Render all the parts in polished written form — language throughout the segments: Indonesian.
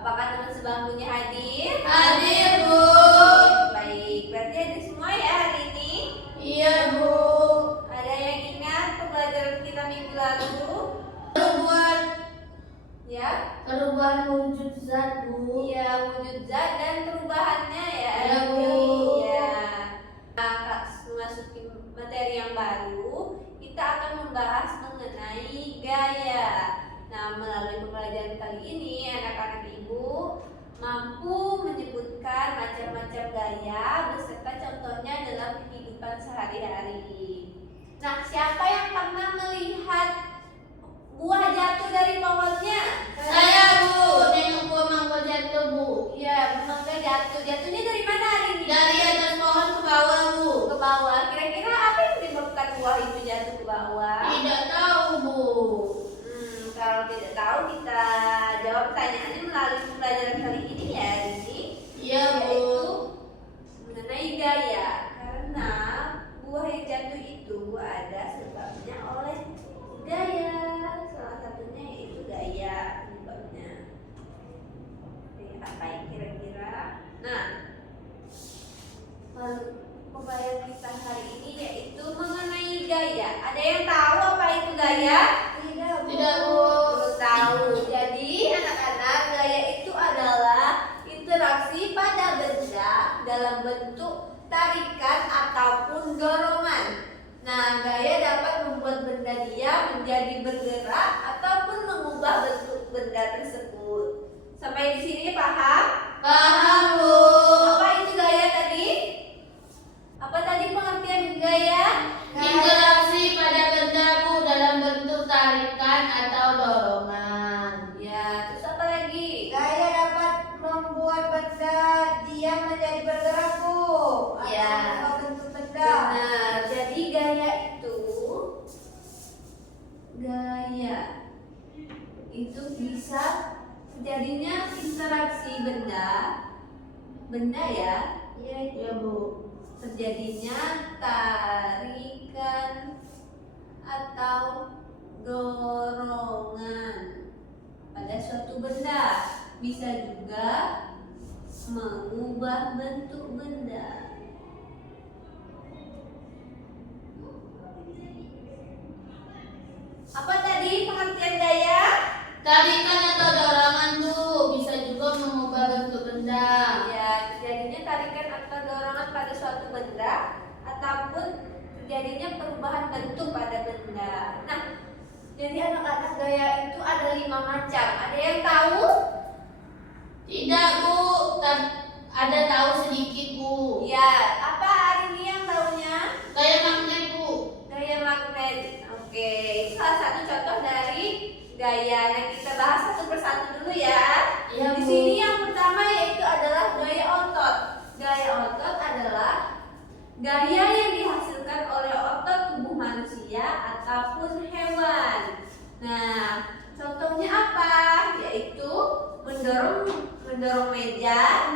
Apakah teman sebangkunya hadir? Hadir, Bu. Baik, berarti hadir semua ya hari ini? Iya, Bu. Ada yang ingat pembelajaran kita minggu lalu? Perubahan wujud zat, Bu. Iya, wujud zat dan perubahannya ya. Iya, Bu. Iya. Nah, memasuki materi yang baru, kita akan membahas mengenai gaya. Nah, melalui pembelajaran kali ini, anak-anak ibu mampu menyebutkan macam-macam gaya beserta contohnya dalam kehidupan sehari-hari. Nah, siapa yang pernah melihat buah jatuh dari pohonnya? Saya, Bu. Nengok buah mangga jatuh, Bu. Iya, mangga jatuh. Jatuhnya dari mana hari ini? Dari atas pohon ke bawah, Bu. Ke bawah. Kira-kira apa yang menyebabkan buah itu jatuh ke bawah? Tidak tahu, Bu. Kalau tidak tahu, kita jawab pertanyaannya melalui pembelajaran kali ini ya, Rini. Iya, Bu. Yaitu mengenai gaya. Karena buah yang jatuh itu ada sebabnya oleh gaya. Salah satunya yaitu gaya penyebabnya. Oke, apa yang kira-kira? Nah, pembelajaran kita hari ini yaitu mengenai gaya. Ada yang tahu apa itu gaya? Tidak, Bu. Belum tahu. Jadi anak-anak, gaya itu adalah interaksi pada benda dalam bentuk tarikan ataupun dorongan. Nah, gaya dapat membuat benda dia menjadi bergerak ataupun mengubah bentuk benda tersebut. Sampai di sini paham? Paham, Bu. Apa itu gaya tadi? Apa tadi pengertian gaya? Interaksi pada benda, Bu, dalam bentuk tarikan atau dorongan. Ya, terus apa lagi? Gaya dapat membuat benda dia menjadi bergerak, Bu. Ya. Atau mengubah bentuk benda. Benar. Jadi gaya itu bisa terjadinya interaksi benda ya. Iya, Bu. Terjadinya tarikan atau dorongan pada suatu benda. Bisa juga mengubah bentuk benda. Apa tadi pengertian gaya? Tarikan atau dorongan, Bu, bisa juga mengubah bentuk benda. Ya, terjadinya tarikan atau dorongan pada suatu benda ataupun terjadinya perubahan bentuk pada benda. Nah, jadi anak-anak gaya itu ada 5 macam. Ada yang tahu? Tidak, Bu. Ada tahu sedikit, Bu. Ya, apa hari ini yang tahunya? Gaya magnet, Bu. Gaya magnet. Oke, itu salah satu contoh dari gaya. Nah, kita bahas satu persatu dulu ya. Iya, Di Bu. sini yang pertama yaitu adalah gaya otot. Gaya otot adalah gaya yang dihasilkan oleh otot tubuh manusia ataupun hewan. Nah, contohnya apa? Yaitu mendorong meja,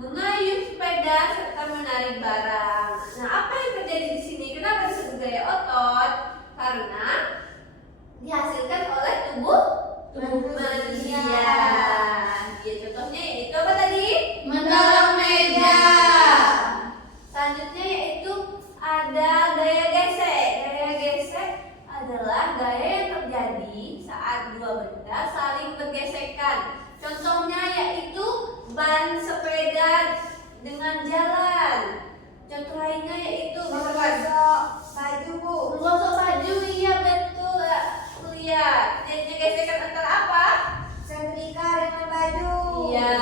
mengayuh sepeda, serta menarik barang. Nah, apa yang terjadi di sini? Kenapa disebut gaya otot? Karena dihasilkan oleh tubuh manusia. Ya, contohnya yaitu apa tadi? Mendorong meja. Selanjutnya yaitu ada gaya gesek. Gaya gesek adalah gaya yang terjadi saat dua benda saling bergesekan. Contohnya yaitu ban sepeda dengan jalan. Contoh lainnya yaitu Menggosok baju, Bu. menggosok baju. Iya, betul. Lihat, jadinya gesekan antara apa? Setrika dengan baju. Iya.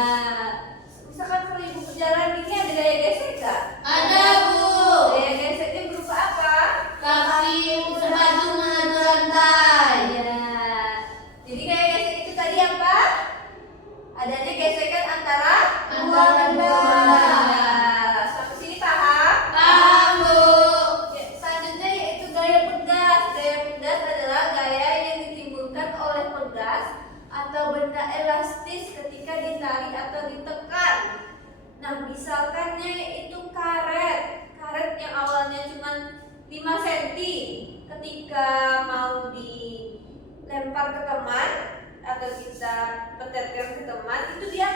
Misalkan kalau ibu berjalan gini ada gaya gesek gak? Ada, Bu. Gaya geseknya berupa apa? Kaki sepatu mengatur lantai. Iya. Jadi gaya gesek itu tadi apa? Adanya gesekan antara Dua benda. Sampai sini paham? Paham, Bu. Ya, selanjutnya yaitu gaya pegas. Gaya pegas adalah gaya yang ditimbulkan oleh pegas atau benda elastis ketika ditarik atau ditekan. Nah, misalkannya yaitu karet. Karet yang awalnya cuma 5 cm ketika mau dilempar ke teman atau kita peterkan ke teman, itu dia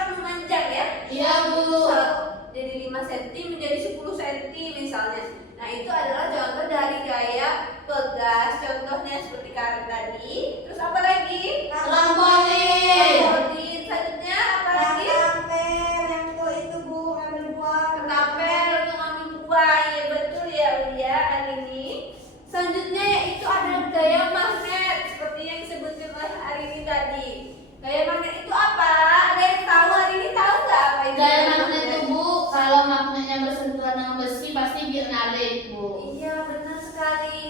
apa? Ada yang tahu hari ini tahu nggak apa itu? Gaya magnet itu Bu, kalau magnetnya bersentuhan dengan besi pasti dia narik Bu. Iya benar sekali.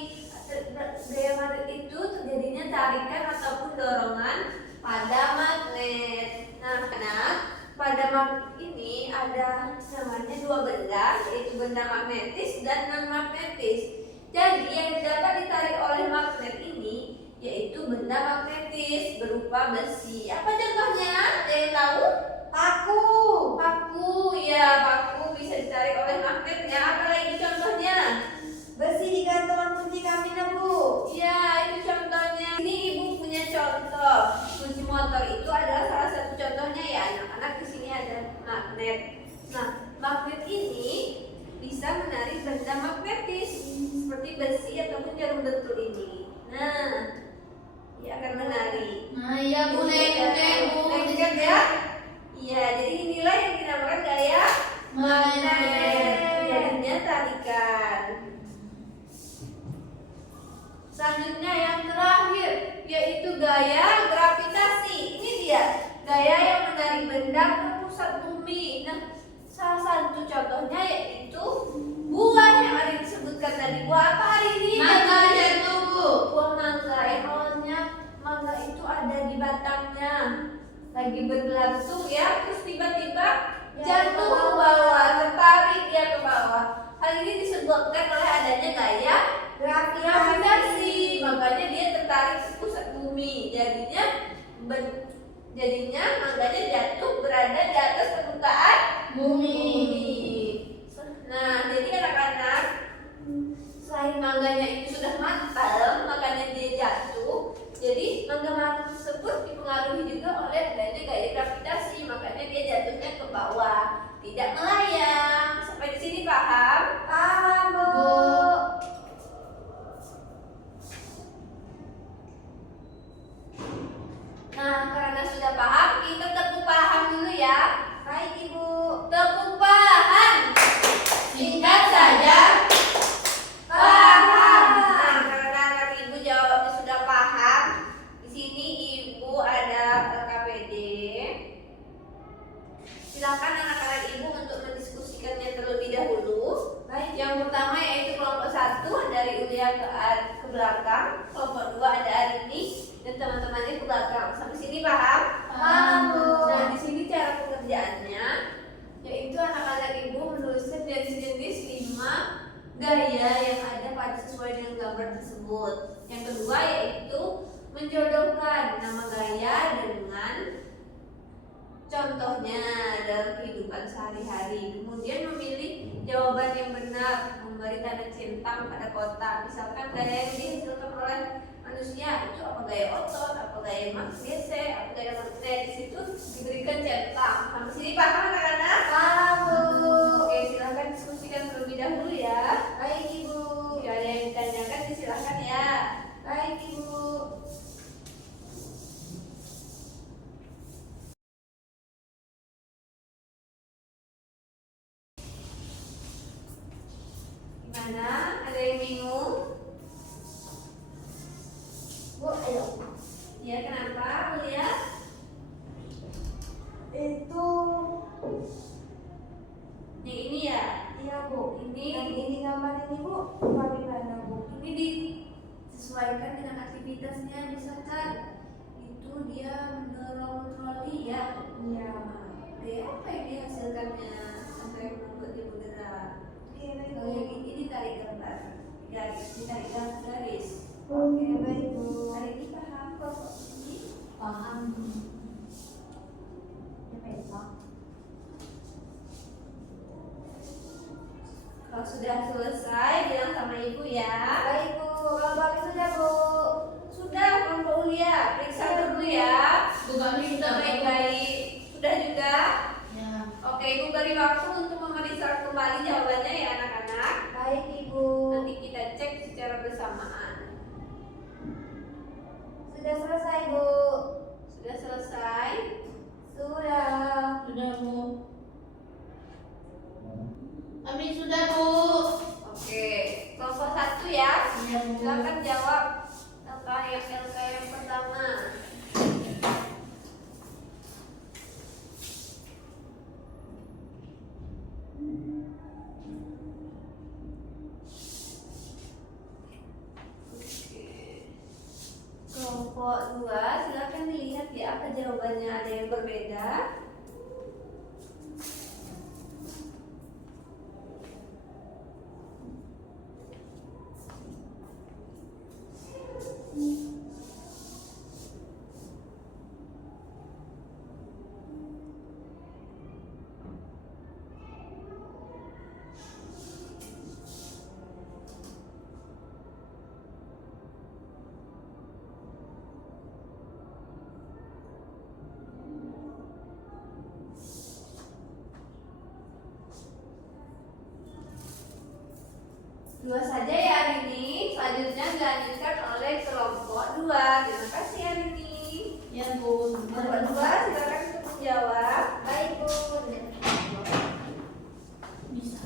Gaya magnet itu terjadinya tarikan ataupun dorongan pada magnet. Nah, anak, pada magnet ini ada namanya dua benda, yaitu benda magnetis dan non magnetis. Jadi yang dapat ditarik oleh magnet ini yaitu benda magnetis berupa besi. Apa contohnya? Ada yang tahu? Paku. Paku, ya paku bisa ditarik oleh magnetnya. Apa lagi contohnya? Besi di gantungan kunci kaminya Bu. Ya, itu contohnya. Ini ibu punya contoh. Kunci motor itu adalah salah satu contohnya ya anak-anak. Di sini ada magnet. Nah, magnet ini bisa menarik benda magnetis seperti besi ataupun jarum bentul ini. Nah, dia akan menarik. Nah iya Bu, lengket Bu. Lengket ya? Iya, jadi inilah yang dinamakan gaya magnet. Jadinya tarikan. Selanjutnya yang terakhir yaitu gaya gravitasi. Ini dia gaya yang menarik benda ke pusat bumi. Nah, salah satu contohnya yaitu buah yang ada disebutkan tadi. Buah apa hari ini? Mangga jatuh Bu. Buah mangga yang awalnya mangga itu ada di batangnya lagi bergelantung ya, terus tiba-tiba jatuh ke bawah, tertarik dia ke bawah. Hal ini disebabkan oleh adanya gaya gravitasi, makanya dia tertarik ke pusat bumi. Jadinya mangganya jatuh berada di atas permukaan Bumi. Nah, jadi anak-anak, selain mangganya itu sudah matang, makanya dia jatuh. Jadi mangga-mangga tersebut dipengaruhi juga oleh adanya gaya gravitasi, makanya dia jatuhnya ke bawah, tidak melayang. Sampai di sini paham? Paham Bu. Nah, karena sudah paham, kita tepuk paham dulu ya. Baik Ibu. Tepuk paham. Singkat saja. Paham. Nah, karena anak ibu jawabnya sudah paham, di sini ibu ada LKPD. Silakan anak-anak ibu untuk mendiskusikannya terlebih dahulu. Baik. Yang pertama yaitu kelompok 1 dari Ulia ke belakang, kelompok 2 ada Arini dan teman-temannya ke belakang. Sampai sini paham? Paham Bu. Nah, di sini cara pengerjaannya yaitu anak-anak ibu menuliskan jenis-jenis 5 gaya yang ada pada sesuai dengan gambar tersebut. Yang kedua yaitu menjodohkan nama gaya dengan contohnya dalam kehidupan sehari-hari. Kemudian memilih jawaban yang benar, memberi tanda centang pada kotak. Misalkan gaya yang dihasilkan oleh manusia itu apa gaya otot, apa gaya magnet, apa gaya magnet. Di situ diberikan centang. Sampai sini paham anak-anak? Paham Bu. Oke, silakan diskusikan terlebih dahulu ya. Baik Ibu. Jika ada yang ditanyakan, silakan ya. Baik Ibu. Gimana? Ada yang bingung? Bu, ayo. Ya, kenapa? Lihat. Itu Yang ini ya. iya Bu. Ini. Yang ini gambar ini Bu. Bagaimana Bu? Ini disesuaikan dengan aktivitasnya. Misalkan itu dia mendorong troli ya. Iya. Gaya apa yang dihasilkannya sampai membuat dia bergerak? Oke baik Kalau yang Bu. ini ditarik gambar, ditarik garis. Oke baik Bu. Hari ini paham kok ini? Paham. Ya besok. Kalau sudah selesai, bilang sama ibu ya. Baik Bu. Kalau Bapak sudah Bu. Sudah, kelompok Ulia, periksa dulu ya. Bukan ini Sudah baik-baik. Sudah juga. Ya. Oke, ibu beri waktu untuk memeriksa kembali jawabannya ya anak-anak. Baik Ibu. Nanti kita cek secara bersamaan. Sudah selesai Bu. Sudah selesai? Sudah. Sudah Bu. Kami sudah Bu. Oke, kelompok 1 ya. Iya Bu. Silakan jawab LK yang pertama. Dua saja ya hari ini. Selanjutnya dilanjutkan oleh kelompok 2. Terima kasih hari ini. Ya Bu. Kelompok 2 silakan untuk menjawab. Baik, Bun. Bisa.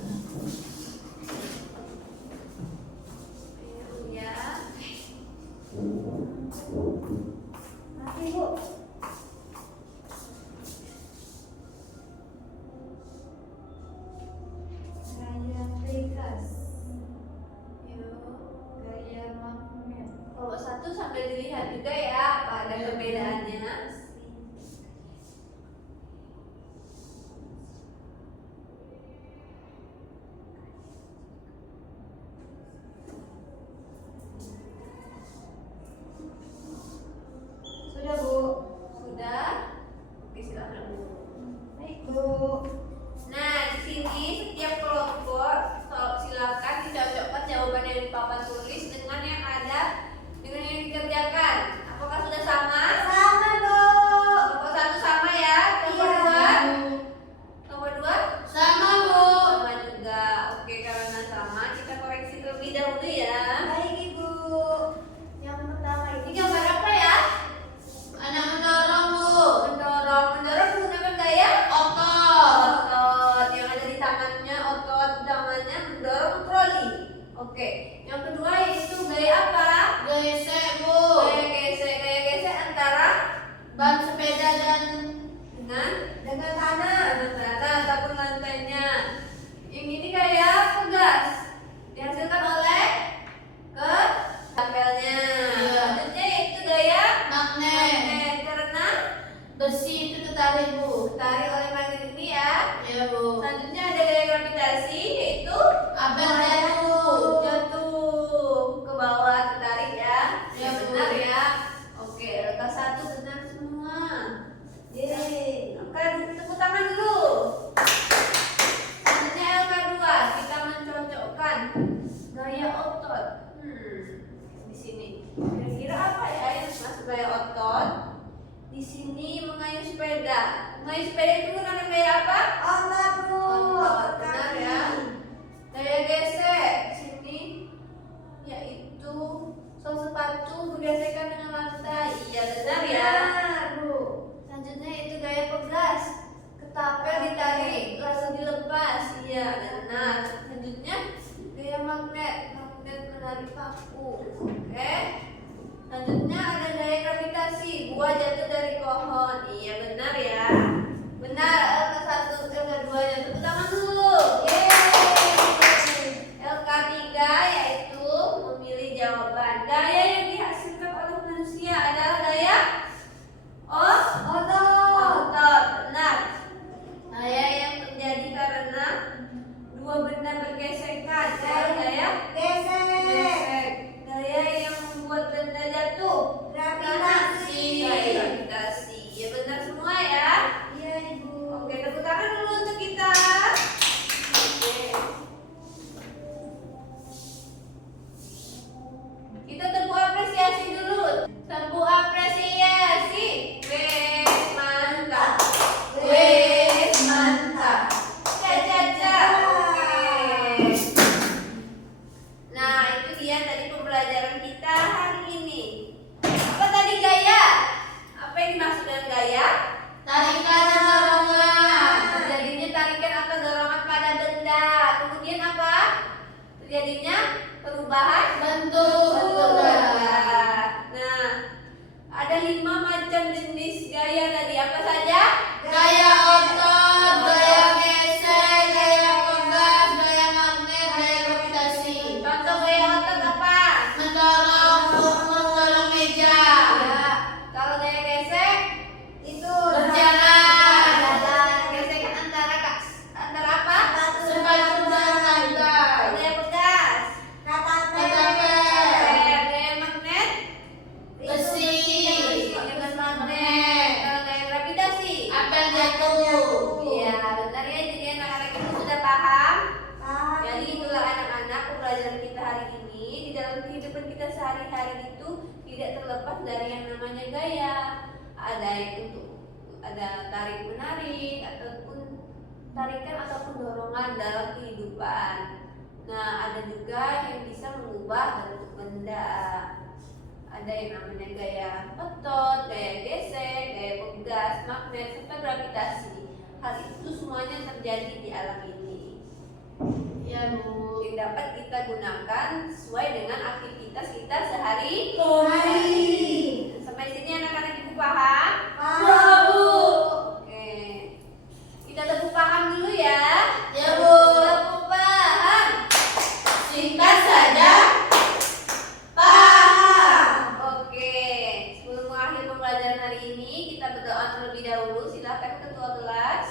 Ya. Masih, Bu. Gaya Vegas. Gaya magnet. Kelompok 1 sambil dilihat juga ya apa ada perbedaannya. Sudah, Bu. Sudah? Oke, silakan Bu. Baik, Bu. Nah, di sini setiap kelompok silakan dicocokkan jawaban yang di papan tulis dengan yang ada dengan yang dikerjakan. Apakah sudah sama? Sama, Bu. Kelompok 1 sama ya? Kelompok Iya. 2? Kelompok 2? Sama Bu. Sama juga. Oke, karena sama kita koreksi terlebih dahulu ya. Baik, Ibu. Yang pertama Ini ini gambar apa ya? Anak mendorong Bu. Mendorong menggunakan gaya Otot. otot. Yang ada di tangannya otot tangannya mendorong troli. Oke. Yang kedua yaitu gaya apa? Gesek Bu. Gaya gesek antara Ban sepeda dan dengan tanah ataupun lantainya. Yang ini gaya pegas dihasilkan oleh ke tapelnya. Iya. Selanjutnya yaitu gaya magnet. karena Besi itu tertarik Bu. ditarik oleh magnet ini ya. Ya Bu. Selanjutnya ada gaya gravitasi yaitu Abel jatuh. jatuh ke bawah tertarik ya. Ya, Bu. Benar ya. Oke, lekas 1 benar semua. Yeay. Oke, tepuk tangan dulu. Selanjutnya LK2 kita mencocokkan gaya otot. Di sini. Kira-kira apa ya yang masuk gaya otot? Di sini mengayuh sepeda. Mengayuh sepeda itu menggunakan gaya apa? otot, Bu. Otot, benar ya. Gaya gesek di sini yaitu sol sepatu bergesekan dengan lantai. Iya benar ya. Benar, Bu. Selanjutnya itu gaya pegas. Ketapel ditarik langsung dilepas. Iya benar. Selanjutnya gaya magnet. Magnet menarik paku. Oke. Selanjutnya ada gaya gravitasi. Buah jatuh dari pohon. Iya benar ya. Benar. LK1, LK2 nya tepuk tangan dulu. LK3 yaitu memilih jawaban. Gaya yang dihasilkan oleh manusia adalah gaya Otot. otot. Benar. Gaya yang terjadi karena dua benda bergesekan. Gaya Gesek. gesek. Gaya yang membuat benda jatuh. Gravitasi. Gaya gravitasi. Ya benar semua ya. Iya, Ibu. Oke, tepuk tangan dulu untuk kita. Oke. Kita tepuk apresiasi dulu. Tepuk apresiasi. Wes mantap. Wes mantap. Caca. Oke. Nah, itu dia tadi pembelajaran kita hari ini. Apa tadi gaya? Apa yang dimaksud dengan gaya? Tarikan dan dorongan. Terjadinya tarikan atau dorongan pada benda. Kemudian apa? Terjadinya perubahan Bentuk benda. benda. Nah, ada 5 macam jenis gaya tadi. Apa saja? Gaya otot, gaya gesek, gaya pegas, gaya magnet, gaya gravitasi. Contoh gaya otot apa? Mendorong meja. Ya, kalau gaya gesek Itu Berjalan. gesekan antara apa? Sepatu dan tangga. Kalau gaya pegas. Katapel. Gaya magnet. Besi. Dengan magnet. Kalau gaya gravitasi. Apel jatuh. Iya, benar ya. Jadi anak-anak itu sudah paham. Paham. Jadi itulah anak-anak pembelajaran kita hari ini. Di dalam kehidupan kita sehari-hari itu tidak terlepas dari yang namanya gaya. Ada yang ada tarik menarik ataupun tarikan ataupun dorongan dalam kehidupan. Nah, ada juga yang bisa mengubah bentuk benda. Ada yang namanya gaya otot, gaya gesek, gaya pegas, magnet, serta gravitasi. Hal itu semuanya terjadi di alam ini. Ya Bu. Yang dapat kita gunakan sesuai dengan aktivitas kita sehari. Sampai sini anak-anak ibu paham? Ya Bu. Oke. Kita tepuk paham dulu ya. Ya Bu. Tepuk paham. Singkat saja. Paham. Oke. Sebelum mengakhiri pembelajaran hari ini, kita berdoa terlebih dahulu. Silakan ketua kelas.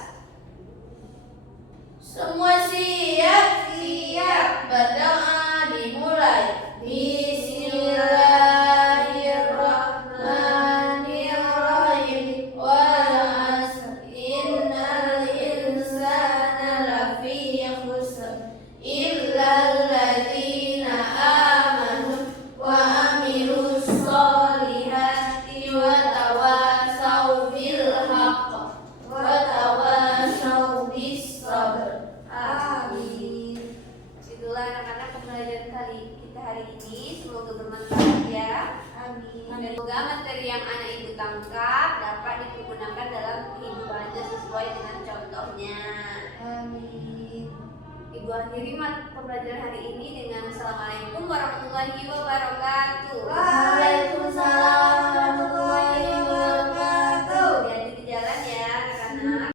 Semua siap, berdoa dimulai. Bismillahirrahmanirrahim. Wal 'asr innal insana lafi khusr illa alladzina amanu wa amilus solihati wa tawasaw bil haqq wa tawasaw bis sabr. Amin. Itulah anak-anak pembelajaran kita hari ini. Semoga bermanfaat ya. Amin. Dan semoga materi yang anak ibu tangkap dapat digunakan dalam kehidupannya sesuai dengan contohnya. Amin. Ibu akhiri pembelajaran hari ini dengan Assalamualaikum warahmatullahi wabarakatuh. Waalaikumsalam